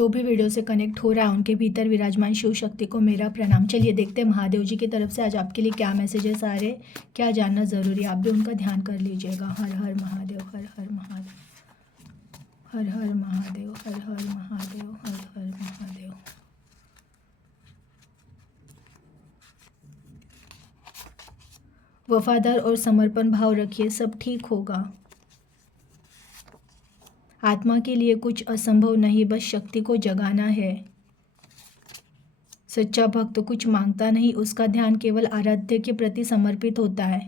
जो भी वीडियो से कनेक्ट हो रहा है उनके भीतर विराजमान शिव शक्ति को मेरा प्रणाम। चलिए देखते हैं महादेव जी की तरफ से आज आपके लिए क्या मैसेजेस आ रहे, क्या जानना ज़रूरी है। आप भी उनका ध्यान कर लीजिएगा। हर हर महादेव, हर हर महादेव, हर हर महादेव, हर हर महादेव, हर हर महादेव। वफादार और समर्पण भाव रखिए, सब ठीक होगा। आत्मा के लिए कुछ असंभव नहीं, बस शक्ति को जगाना है। सच्चा भक्त तो कुछ मांगता नहीं, उसका ध्यान केवल आराध्य के प्रति समर्पित होता है।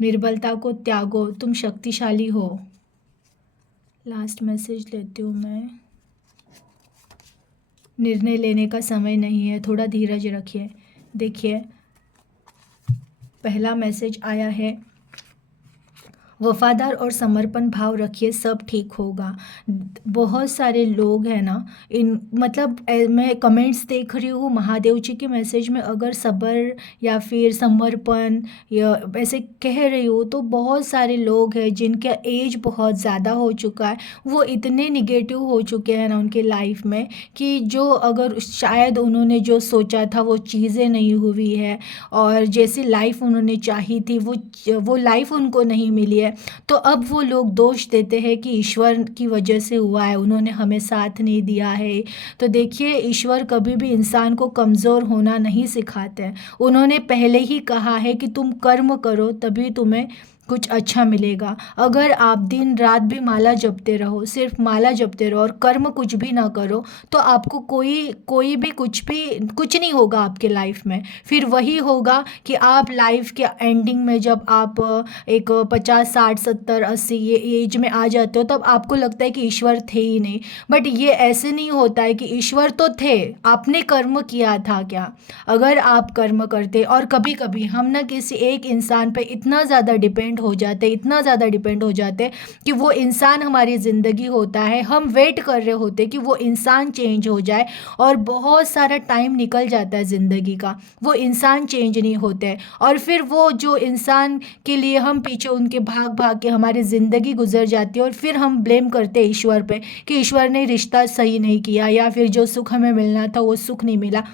निर्बलता को त्यागो, तुम शक्तिशाली हो। लास्ट मैसेज लेती हूँ मैं। निर्णय लेने का समय नहीं है, थोड़ा धीरज रखिए। देखिए पहला मैसेज आया है, वफादार और समर्पण भाव रखिए, सब ठीक होगा। बहुत सारे लोग हैं ना, इन मतलब मैं कमेंट्स देख रही हूँ महादेव जी के मैसेज में, अगर सब्र या फिर समर्पण या ऐसे कह रही हूँ तो बहुत सारे लोग हैं जिनका एज बहुत ज़्यादा हो चुका है, वो इतने निगेटिव हो चुके हैं ना उनके लाइफ में कि जो अगर शायद उन्होंने जो सोचा था वो चीज़ें नहीं हुई है, और जैसी लाइफ उन्होंने चाही थी वो लाइफ उनको नहीं मिली है। तो अब वो लोग दोष देते हैं कि ईश्वर की वजह से हुआ है, उन्होंने हमें साथ नहीं दिया है। तो देखिए ईश्वर कभी भी इंसान को कमज़ोर होना नहीं सिखाते हैं। उन्होंने पहले ही कहा है कि तुम कर्म करो तभी तुम्हें कुछ अच्छा मिलेगा। अगर आप दिन रात भी माला जपते रहो, सिर्फ माला जपते रहो और कर्म कुछ भी ना करो, तो आपको कोई भी कुछ नहीं होगा आपके लाइफ में। फिर वही होगा कि आप लाइफ के एंडिंग में जब आप एक 50 60 70 80 ये एज में आ जाते हो, तब आपको लगता है कि ईश्वर थे ही नहीं। बट ये ऐसे नहीं होता है कि ईश्वर तो थे, आपने कर्म किया था क्या। अगर आप कर्म करते, और कभी कभी हम ना किसी एक इंसान पे इतना ज़्यादा डिपेंड हो जाते, इतना ज़्यादा डिपेंड हो जाते कि वो इंसान हमारी ज़िंदगी होता है, हम वेट कर रहे होते कि वो इंसान चेंज हो जाए, और बहुत सारा टाइम निकल जाता है ज़िंदगी का, वो इंसान चेंज नहीं होते। और फिर वो जो इंसान के लिए हम पीछे उनके भाग भाग के हमारी ज़िंदगी गुजर जाती है, और फिर हम ब्लेम करते हैं ईश्वर पे कि ईश्वर ने रिश्ता सही नहीं किया, या फिर जो सुख हमें मिलना था वो सुख नहीं मिला।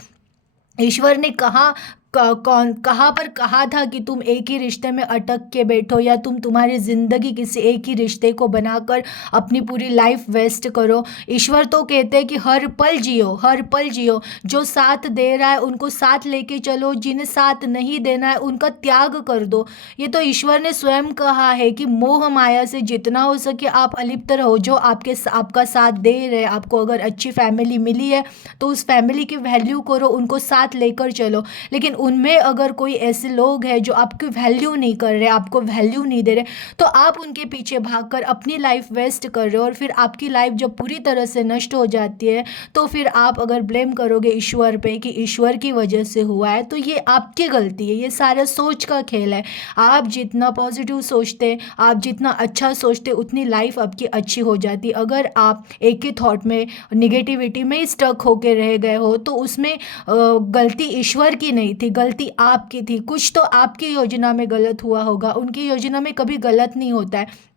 ईश्वर ने कहाँ पर कहा था कि तुम एक ही रिश्ते में अटक के बैठो, या तुम्हारी ज़िंदगी किसी एक ही रिश्ते को बनाकर अपनी पूरी लाइफ वेस्ट करो। ईश्वर तो कहते हैं कि हर पल जियो, हर पल जियो। जो साथ दे रहा है उनको साथ लेके चलो, जिन्हें साथ नहीं देना है उनका त्याग कर दो। ये तो ईश्वर ने स्वयं कहा है कि मोह माया से जितना हो सके आप अलिप्त रहो। जो आपका साथ दे रहे, आपको अगर अच्छी फैमिली मिली है तो उस फैमिली की वैल्यू करो, उनको साथ लेकर चलो। लेकिन उनमें अगर कोई ऐसे लोग हैं जो आपकी वैल्यू नहीं कर रहे, आपको वैल्यू नहीं दे रहे, तो आप उनके पीछे भागकर अपनी लाइफ वेस्ट कर रहे हो, और फिर आपकी लाइफ जब पूरी तरह से नष्ट हो जाती है तो फिर आप अगर ब्लेम करोगे ईश्वर पे कि ईश्वर की वजह से हुआ है, तो ये आपकी गलती है। ये सारा सोच का खेल है। आप जितना पॉजिटिव सोचते, आप जितना अच्छा सोचते, उतनी लाइफ आपकी अच्छी हो जाती। अगर आप एक ही थॉट में निगेटिविटी में स्टक होके रह गए हो तो उसमें गलती ईश्वर की नहीं थी, गलती आपकी थी। कुछ तो आपकी योजना में गलत हुआ होगा, उनकी योजना में कभी गलत नहीं होता है।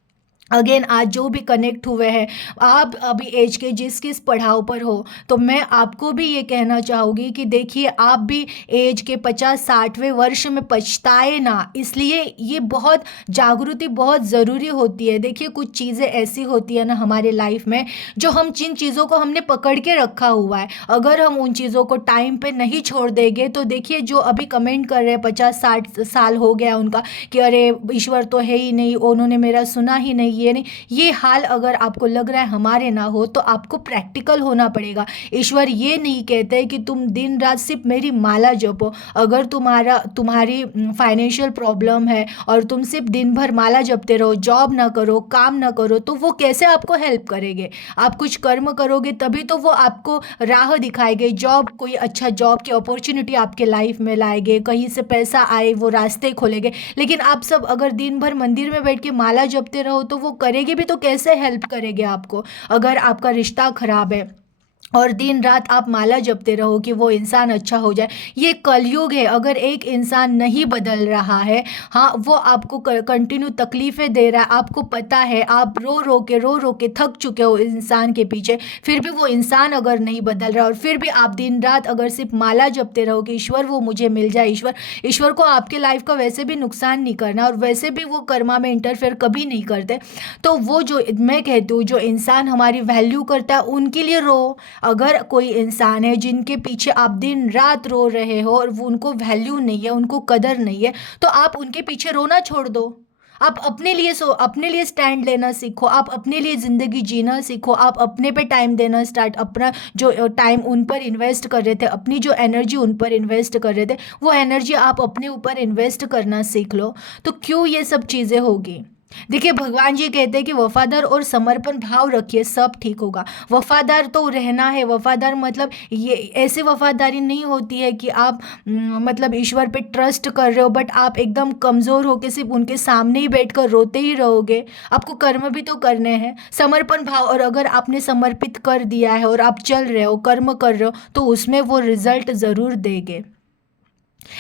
अगेन आज जो भी कनेक्ट हुए हैं, आप अभी एज के जिस पड़ाव पर हो, तो मैं आपको भी ये कहना चाहूँगी कि देखिए आप भी एज के 50-60वें वर्ष में पछताए ना। इसलिए ये बहुत जागृति बहुत ज़रूरी होती है। देखिए कुछ चीज़ें ऐसी होती है ना हमारे लाइफ में, जो हम जिन चीज़ों को हमने पकड़ के रखा हुआ है, अगर हम उन चीज़ों को टाइम पे नहीं छोड़ देंगे, तो देखिए जो अभी कमेंट कर रहे हैं 50-60 साल हो गया उनका कि अरे ईश्वर तो है ही नहीं, उन्होंने मेरा सुना ही नहीं, ये नहीं। ये हाल अगर आपको लग रहा है हमारे ना हो, तो आपको प्रैक्टिकल होना पड़ेगा। ईश्वर ये नहीं कहते कि तुम दिन रात सिर्फ मेरी माला जपो। अगर तुम्हारी फाइनेंशियल प्रॉब्लम है और तुम सिर्फ दिन भर माला जपते रहो, जॉब ना करो, काम ना करो, तो वो कैसे आपको हेल्प करेंगे। आप कुछ कर्म करोगे तभी तो वो आपको राह दिखाएंगे। जॉब, कोई अच्छा जॉब की अपॉर्चुनिटी आपके लाइफ में लाएंगे, कहीं से पैसा आए वो रास्ते खोलेंगे। लेकिन आप सब अगर दिन भर मंदिर में बैठ के माला जपते रहो, तो वो करेंगे भी तो कैसे हेल्प करेंगे आपको। अगर आपका रिश्ता खराब है, और दिन रात आप माला जपते रहो कि वो इंसान अच्छा हो जाए। ये कलयुग है। अगर एक इंसान नहीं बदल रहा है, हाँ, वो आपको कंटिन्यू तकलीफें दे रहा है, आपको पता है, आप रो रो के थक चुके हो इंसान के पीछे, फिर भी वो इंसान अगर नहीं बदल रहा, और फिर भी आप दिन रात अगर सिर्फ माला जपते रहो कि ईश्वर वो मुझे मिल जाए, ईश्वर ईश्वर को आपके लाइफ का वैसे भी नुकसान नहीं करना, और वैसे भी वो कर्मा में इंटरफेयर कभी नहीं करते। तो वो जो मैं कहती हूँ, जो इंसान हमारी वैल्यू करता है उनके लिए रो। अगर कोई इंसान है जिनके पीछे आप दिन रात रो रहे हो और वो उनको वैल्यू नहीं है, उनको कदर नहीं है, तो आप उनके पीछे रोना छोड़ दो। आप अपने लिए स्टैंड लेना सीखो, आप अपने लिए ज़िंदगी जीना सीखो, आप अपने पे टाइम देना स्टार्ट, अपना जो टाइम उन पर इन्वेस्ट कर रहे थे, अपनी जो एनर्जी उन पर इन्वेस्ट कर रहे थे, वो एनर्जी आप अपने ऊपर इन्वेस्ट करना सीख लो। तो क्यों ये सब चीज़ें होगी? देखिए, भगवान जी कहते हैं कि वफादार और समर्पण भाव रखिए, सब ठीक होगा। वफादार तो रहना है। वफादार मतलब ये ऐसे वफादारी नहीं होती है कि आप मतलब ईश्वर पे ट्रस्ट कर रहे हो बट आप एकदम कमज़ोर होके सिर्फ उनके सामने ही बैठकर रोते ही रहोगे। आपको कर्म भी तो करने हैं, समर्पण भाव। और अगर आपने समर्पित कर दिया है और आप चल रहे हो, कर्म कर रहे हो, तो उसमें वो रिजल्ट ज़रूर देंगे।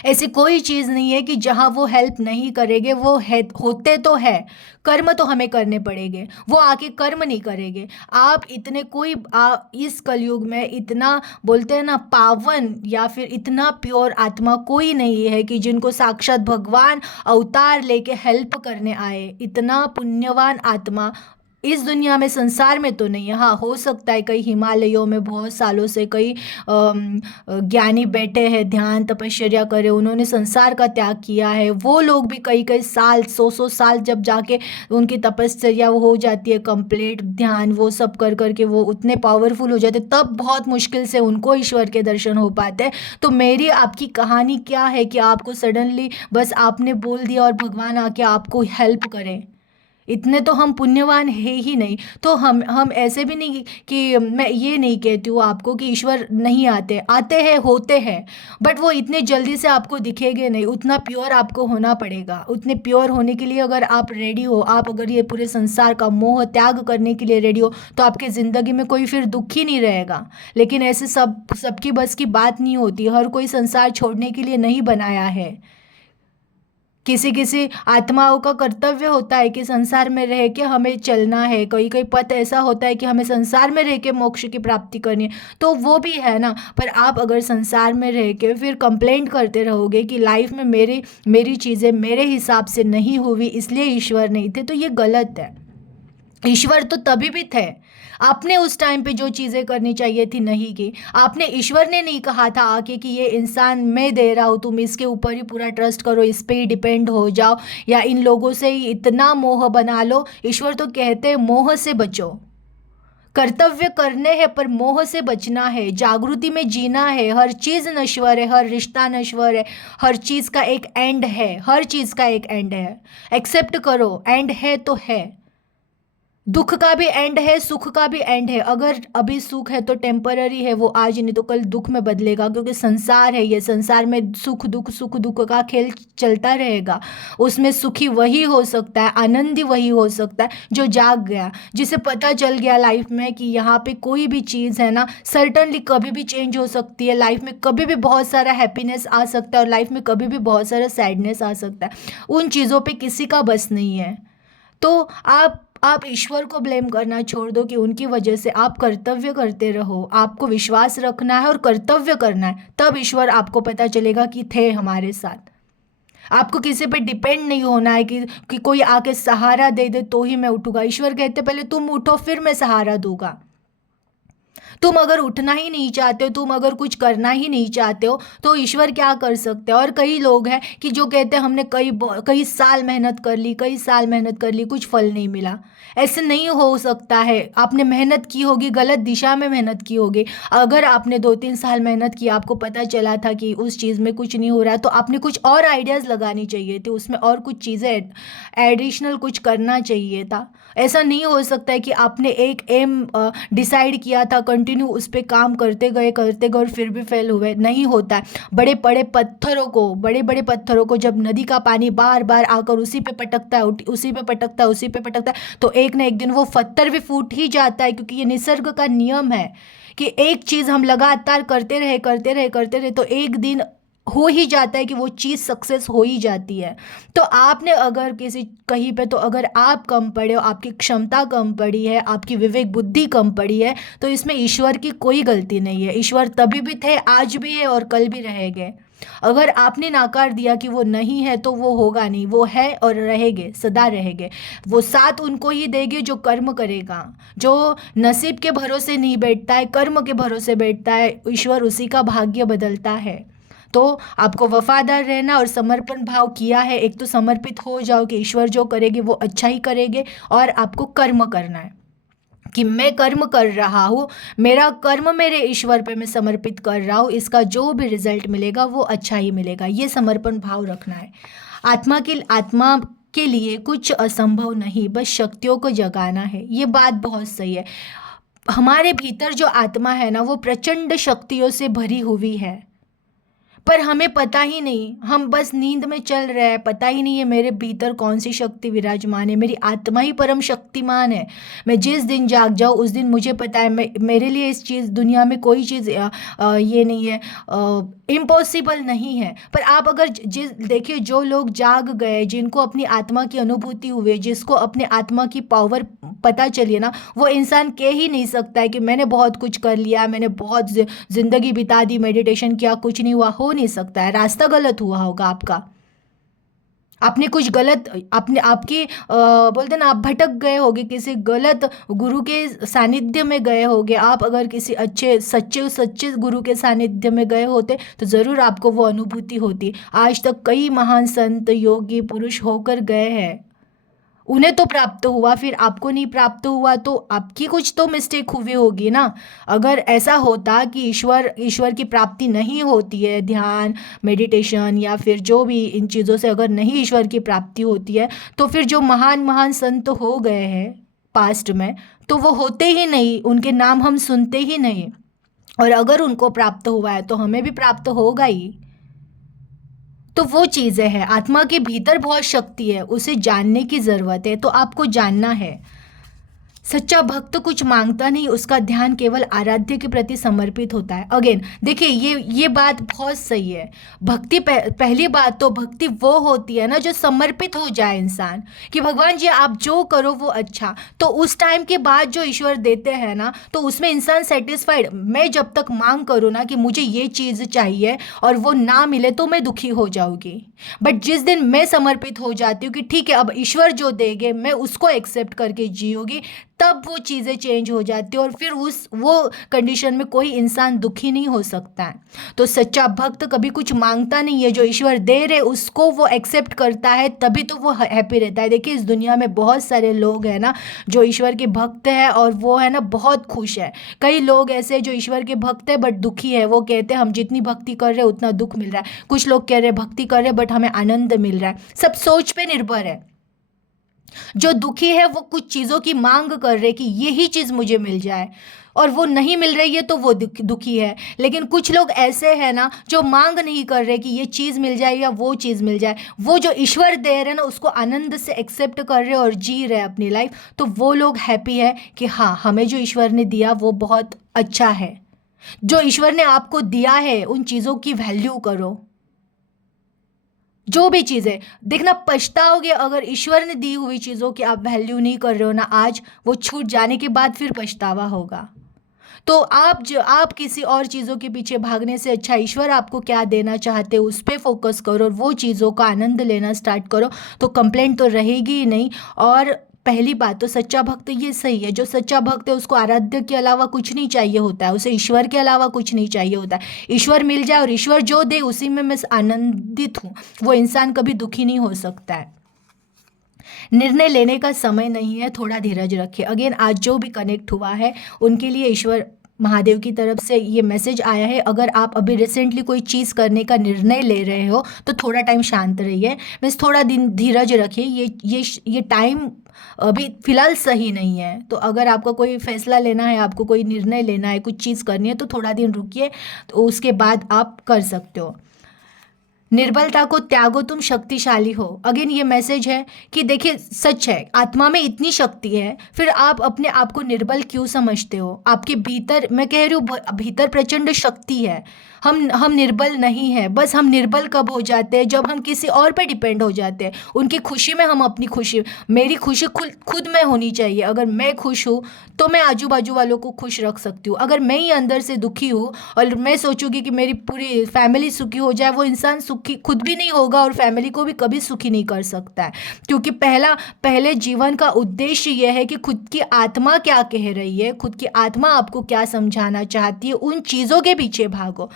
ऐसी कोई चीज़ नहीं है कि जहाँ वो हेल्प नहीं करेंगे, वो है, होते तो है। कर्म तो हमें करने पड़ेंगे, वो आके कर्म नहीं करेंगे। आप इतने इस कलयुग में इतना बोलते हैं ना पावन या फिर इतना प्योर आत्मा कोई नहीं है कि जिनको साक्षात भगवान अवतार लेके हेल्प करने आए। इतना पुण्यवान आत्मा इस दुनिया में, संसार में तो नहीं है। हाँ, हो सकता है कई हिमालयों में बहुत सालों से कई ज्ञानी बैठे हैं, ध्यान तपश्चर्या करे, उन्होंने संसार का त्याग किया है, वो लोग भी कई कई साल, सौ सौ साल जब जाके उनकी तपश्चर्या वो हो जाती है कंप्लीट, ध्यान वो सब कर करके वो उतने पावरफुल हो जाते, तब बहुत मुश्किल से उनको ईश्वर के दर्शन हो पाते हैं। तो मेरी आपकी कहानी क्या है कि आपको सडनली बस आपने बोल दिया और भगवान आके आपको हेल्प करें? इतने तो हम पुण्यवान है ही नहीं। तो हम ऐसे भी नहीं कि मैं ये नहीं कहती हूँ आपको कि ईश्वर नहीं आते, आते हैं, होते हैं, बट वो इतने जल्दी से आपको दिखेंगे नहीं। उतना प्योर आपको होना पड़ेगा। उतने प्योर होने के लिए अगर आप रेडी हो, आप अगर ये पूरे संसार का मोह त्याग करने के लिए रेडी हो, तो आपके ज़िंदगी में कोई फिर दुख ही नहीं रहेगा। लेकिन ऐसे सबकी बस की बात नहीं होती। हर कोई संसार छोड़ने के लिए नहीं बनाया है। किसी किसी आत्माओं का कर्तव्य होता है कि संसार में रह के हमें चलना है। कोई कोई पथ ऐसा होता है कि हमें संसार में रह के मोक्ष की प्राप्ति करनी है, तो वो भी है ना। पर आप अगर संसार में रह के फिर कंप्लेंट करते रहोगे कि लाइफ में मेरी मेरी चीज़ें मेरे हिसाब से नहीं हुई इसलिए ईश्वर नहीं थे, तो ये गलत है। ईश्वर तो तभी भी थे। आपने उस टाइम पे जो चीज़ें करनी चाहिए थी नहीं की। आपने, ईश्वर ने नहीं कहा था आके कि ये इंसान मैं दे रहा हूँ, तुम इसके ऊपर ही पूरा ट्रस्ट करो, इस पे ही डिपेंड हो जाओ, या इन लोगों से ही इतना मोह बना लो। ईश्वर तो कहते हैं मोह से बचो। कर्तव्य करने हैं पर मोह से बचना है, जागृति में जीना है। हर चीज़ नश्वर है, हर रिश्ता नश्वर है, हर चीज़ का एक एंड है, हर चीज़ का एक एंड है। एक्सेप्ट करो, एंड है तो है। दुख का भी एंड है, सुख का भी एंड है। अगर अभी सुख है तो टेम्पररी है, वो आज नहीं तो कल दुख में बदलेगा, क्योंकि संसार है ये। संसार में सुख दुख का खेल चलता रहेगा। उसमें सुखी वही हो सकता है, आनंदी वही हो सकता है जो जाग गया, जिसे पता चल गया लाइफ में कि यहाँ पे कोई भी चीज़ है ना, सर्टनली कभी भी चेंज हो सकती है। लाइफ में कभी भी बहुत सारा हैप्पीनेस आ सकता है और लाइफ में कभी भी बहुत सारा सैडनेस आ सकता है। उन चीज़ों पे किसी का बस नहीं है। तो आप ईश्वर को ब्लेम करना छोड़ दो कि उनकी वजह से आप कर्तव्य करते रहो। आपको विश्वास रखना है और कर्तव्य करना है, तब ईश्वर आपको पता चलेगा कि थे हमारे साथ। आपको किसी पे डिपेंड नहीं होना है कि कोई आके सहारा दे दे तो ही मैं उठूंगा। ईश्वर कहते पहले तुम उठो फिर मैं सहारा दूंगा। तुम अगर उठना ही नहीं चाहते हो, तुम अगर कुछ करना ही नहीं चाहते हो, तो ईश्वर क्या कर सकते हैं? और कई लोग हैं कि जो कहते हैं हमने कई कई साल मेहनत कर ली, कई साल मेहनत कर ली, कुछ फल नहीं मिला। ऐसे नहीं हो सकता है। आपने मेहनत की होगी, गलत दिशा में मेहनत की होगी। अगर आपने 2-3 साल मेहनत की, आपको पता चला था कि उस चीज़ में कुछ नहीं हो रहा है, तो आपने कुछ और आइडियाज़ लगानी चाहिए थे, उसमें और कुछ चीज़ें एडिशनल कुछ करना चाहिए था। ऐसा नहीं हो सकता है कि आपने एक एम डिसाइड किया था कंटिन्यू उस पे काम करते गए और फिर भी फेल हुए, नहीं होता है। बड़े बड़े पत्थरों को जब नदी का पानी बार बार आकर उसी पे पटकता है, उसी पे पटकता है, तो एक ना एक दिन वो पत्थर भी फूट ही जाता है, क्योंकि ये निसर्ग का नियम है कि एक चीज़ हम लगातार करते रहे तो एक दिन हो ही जाता है कि वो चीज़ सक्सेस हो ही जाती है। तो आपने अगर किसी कहीं पे, तो अगर आप कम पढ़े हो, आपकी क्षमता कम पड़ी है, आपकी विवेक बुद्धि कम पड़ी है, तो इसमें ईश्वर की कोई गलती नहीं है। ईश्वर तभी भी थे, आज भी है और कल भी रहेंगे। अगर आपने नाकार दिया कि वो नहीं है, तो वो होगा नहीं, वो है और रहेंगे, सदा रहेंगे। वो साथ उनको ही देंगे जो कर्म करेगा, जो नसीब के भरोसे नहीं बैठता है, कर्म के भरोसे बैठता है, ईश्वर उसी का भाग्य बदलता है। तो आपको वफादार रहना और समर्पण भाव किया है, एक तो समर्पित हो जाओ कि ईश्वर जो करेंगे वो अच्छा ही करेंगे, और आपको कर्म करना है कि मैं कर्म कर रहा हूँ, मेरा कर्म मेरे ईश्वर पे मैं समर्पित कर रहा हूँ, इसका जो भी रिजल्ट मिलेगा वो अच्छा ही मिलेगा, ये समर्पण भाव रखना है। आत्मा के लिए कुछ असंभव नहीं, बस शक्तियों को जगाना है। ये बात बहुत सही है। हमारे भीतर जो आत्मा है ना, वो प्रचंड शक्तियों से भरी हुई है, पर हमें पता ही नहीं, हम बस नींद में चल रहे हैं, पता ही नहीं है मेरे भीतर कौन सी शक्ति विराजमान है। मेरी आत्मा ही परम शक्तिमान है। मैं जिस दिन जाग जाऊँ उस दिन मुझे पता है, मेरे लिए इस चीज़ दुनिया में कोई चीज़ ये नहीं है, इम्पॉसिबल नहीं है। पर आप अगर जिस देखिए, जो लोग जाग गए, जिनको अपनी आत्मा की अनुभूति हुई, जिसको अपने आत्मा की पावर पता चली ना, वो इंसान कह ही नहीं सकता है कि मैंने बहुत कुछ कर लिया, मैंने बहुत ज़िंदगी बिता दी, मेडिटेशन किया, कुछ नहीं हुआ। हो नहीं सकता है, रास्ता गलत हुआ होगा आपका, आपने कुछ गलत, अपने आपकी बोलते ना, आप भटक गए होगे, किसी गलत गुरु के सानिध्य में गए होगे। आप अगर किसी अच्छे सच्चे गुरु के सानिध्य में गए होते तो ज़रूर आपको वो अनुभूति होती। आज तक कई महान संत योगी पुरुष होकर गए हैं, उन्हें तो प्राप्त हुआ, फिर आपको नहीं प्राप्त हुआ, तो आपकी कुछ तो मिस्टेक हुई होगी ना। अगर ऐसा होता कि ईश्वर की प्राप्ति नहीं होती है, ध्यान, मेडिटेशन या फिर जो भी इन चीज़ों से अगर नहीं ईश्वर की प्राप्ति होती है, तो फिर जो महान महान संत हो गए हैं पास्ट में, तो वो होते ही नहीं, उनके नाम हम सुनते ही नहीं। और अगर उनको प्राप्त हुआ है तो हमें भी प्राप्त होगा ही। तो वो चीज़ें हैं, आत्मा के भीतर बहुत शक्ति है, उसे जानने की ज़रूरत है, तो आपको जानना है। सच्चा भक्त कुछ मांगता नहीं, उसका ध्यान केवल आराध्य के प्रति समर्पित होता है। अगेन देखिए, ये बात बहुत सही है। भक्ति पहली बात तो भक्ति वो होती है ना, जो समर्पित हो जाए इंसान कि भगवान जी आप जो करो वो अच्छा। तो उस टाइम के बाद जो ईश्वर देते हैं ना, तो उसमें इंसान सेटिस्फाइड। मैं जब तक मांग करूँ ना कि मुझे ये चीज़ चाहिए और वो ना मिले तो मैं दुखी हो जाऊँगी। बट जिस दिन मैं समर्पित हो जाती हूँ कि ठीक है अब ईश्वर जो देंगे मैं उसको एक्सेप्ट करके जीऊँगी, तब वो चीज़ें चेंज हो जाती है, और फिर वो कंडीशन में कोई इंसान दुखी नहीं हो सकता है। तो सच्चा भक्त कभी कुछ मांगता नहीं है, जो ईश्वर दे रहे उसको वो एक्सेप्ट करता है, तभी तो वो हैप्पी रहता है। देखिए, इस दुनिया में बहुत सारे लोग हैं ना जो ईश्वर के भक्त हैं, और वो है ना बहुत खुश है। कई लोग ऐसे जो ईश्वर के भक्त है बट दुखी है, वो कहते हैं हम जितनी भक्ति कर रहे हैं उतना दुख मिल रहा है। कुछ लोग कह रहे हैं भक्ति कर रहे हैं बट हमें आनंद मिल रहा है। सब सोच पे निर्भर है। जो दुखी है वो कुछ चीज़ों की मांग कर रहे कि यही चीज़ मुझे मिल जाए, और वो नहीं मिल रही है तो वो दुखी है। लेकिन कुछ लोग ऐसे हैं ना जो मांग नहीं कर रहे कि ये चीज़ मिल जाए या वो चीज़ मिल जाए, वो जो ईश्वर दे रहे हैं ना उसको आनंद से एक्सेप्ट कर रहे और जी रहे अपनी लाइफ, तो वो लोग हैप्पी है कि हाँ हमें जो ईश्वर ने दिया वो बहुत अच्छा है। जो ईश्वर ने आपको दिया है उन चीज़ों की वैल्यू करो। जो भी चीज़ें देखना, पछताओगे अगर ईश्वर ने दी हुई चीज़ों की आप वैल्यू नहीं कर रहे हो ना, आज वो छूट जाने के बाद फिर पछतावा होगा। तो आप किसी और चीज़ों के पीछे भागने से अच्छा ईश्वर आपको क्या देना चाहते हो उस पर फोकस करो और वो चीज़ों का आनंद लेना स्टार्ट करो, तो कंप्लेंट तो रहेगी ही नहीं। और पहली बात तो सच्चा भक्त ये सही है, जो सच्चा भक्त है उसको आराध्य के अलावा कुछ नहीं चाहिए होता है, उसे ईश्वर के अलावा कुछ नहीं चाहिए होता है। ईश्वर मिल जाए और ईश्वर जो दे उसी में मैं आनंदित हूँ, वो इंसान कभी दुखी नहीं हो सकता है। निर्णय लेने का समय नहीं है, थोड़ा धीरज रखिए। अगेन आज जो भी कनेक्ट हुआ है उनके लिए ईश्वर महादेव की तरफ से ये मैसेज आया है। अगर आप अभी रिसेंटली कोई चीज़ करने का निर्णय ले रहे हो तो थोड़ा टाइम शांत रहिए, मीन्स थोड़ा दिन धीरज रखिए। ये टाइम अभी फ़िलहाल सही नहीं है। तो अगर आपको कोई फैसला लेना है, आपको कोई निर्णय लेना है, कुछ चीज़ करनी है तो थोड़ा दिन रुकिए, तो उसके बाद आप कर सकते हो। निर्बलता को त्यागो, तुम शक्तिशाली हो। अगेन ये मैसेज है कि देखिए, सच है, आत्मा में इतनी शक्ति है, फिर आप अपने आप को निर्बल क्यों समझते हो? आपके भीतर, मैं कह रही हूँ, भीतर प्रचंड शक्ति है। हम निर्बल नहीं है। बस हम निर्बल कब हो जाते हैं? जब हम किसी और पे डिपेंड हो जाते हैं। उनकी खुशी में हम अपनी खुशी, मेरी खुशी खुद खुद में होनी चाहिए। अगर मैं खुश हूँ तो मैं आजू बाजू वालों को खुश रख सकती हूँ। अगर मैं ही अंदर से दुखी हूँ और मैं सोचूंगी कि मेरी पूरी फैमिली सुखी हो जाए, वो इंसान सुखी खुद भी नहीं होगा और फैमिली को भी कभी सुखी नहीं कर सकता है। क्योंकि पहले जीवन का उद्देश्य यह है कि खुद की आत्मा क्या कह रही है, खुद की आत्मा आपको क्या समझाना चाहती है, उन चीज़ों के पीछे भागो।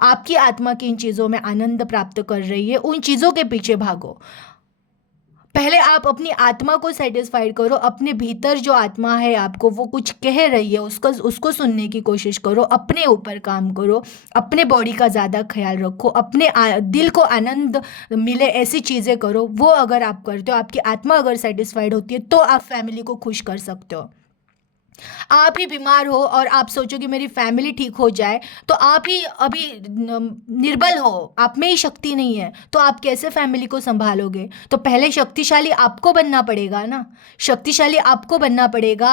आपकी आत्मा किन चीज़ों में आनंद प्राप्त कर रही है, उन चीज़ों के पीछे भागो। पहले आप अपनी आत्मा को सेटिस्फाइड करो। अपने भीतर जो आत्मा है आपको वो कुछ कह रही है, उसको सुनने की कोशिश करो। अपने ऊपर काम करो। अपने बॉडी का ज़्यादा ख्याल रखो। अपने दिल को आनंद मिले ऐसी चीज़ें करो। वो अगर आप करते हो, आपकी आत्मा अगर सेटिस्फाइड होती है, तो आप फैमिली को खुश कर सकते हो। आप ही बीमार हो और आप सोचो कि मेरी फैमिली ठीक हो जाए, तो आप ही अभी निर्बल हो, आप में ही शक्ति नहीं है, तो आप कैसे फैमिली को संभालोगे? तो पहले शक्तिशाली आपको बनना पड़ेगा ना। शक्तिशाली आपको बनना पड़ेगा।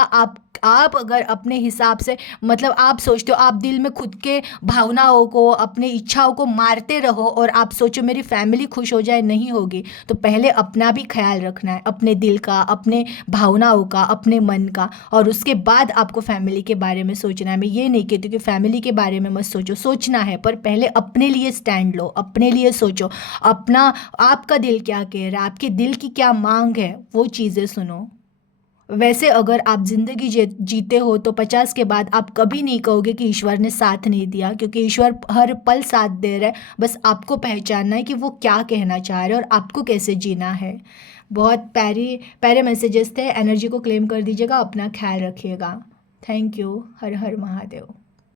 आप अगर अपने हिसाब से, मतलब आप सोचते हो, आप दिल में खुद के भावनाओं को, अपने इच्छाओं को मारते रहो और आप सोचो मेरी फैमिली खुश हो जाए, नहीं होगी। तो पहले अपना भी ख्याल रखना है, अपने दिल का, अपने भावनाओं का, अपने मन का, और उसके बाद आपको फैमिली के बारे में सोचना है। मैं ये नहीं कहती कि फैमिली के बारे में मत सोचो, सोचना है, पर पहले अपने लिए स्टैंड लो, अपने लिए सोचो। अपना, आपका दिल क्या कह रहा है, आपके दिल की क्या मांग है, वो चीज़ें सुनो। वैसे अगर आप जिंदगी जीते हो तो 50 के बाद आप कभी नहीं कहोगे कि ईश्वर ने साथ नहीं दिया, क्योंकि ईश्वर हर पल साथ दे रहा है। बस आपको पहचानना है कि वो क्या कहना चाह रहे हैं और आपको कैसे जीना है। बहुत प्यारी प्यारे मैसेजेस थे। एनर्जी को क्लेम कर दीजिएगा, अपना ख्याल रखिएगा। Thank you. Her her Mahadev.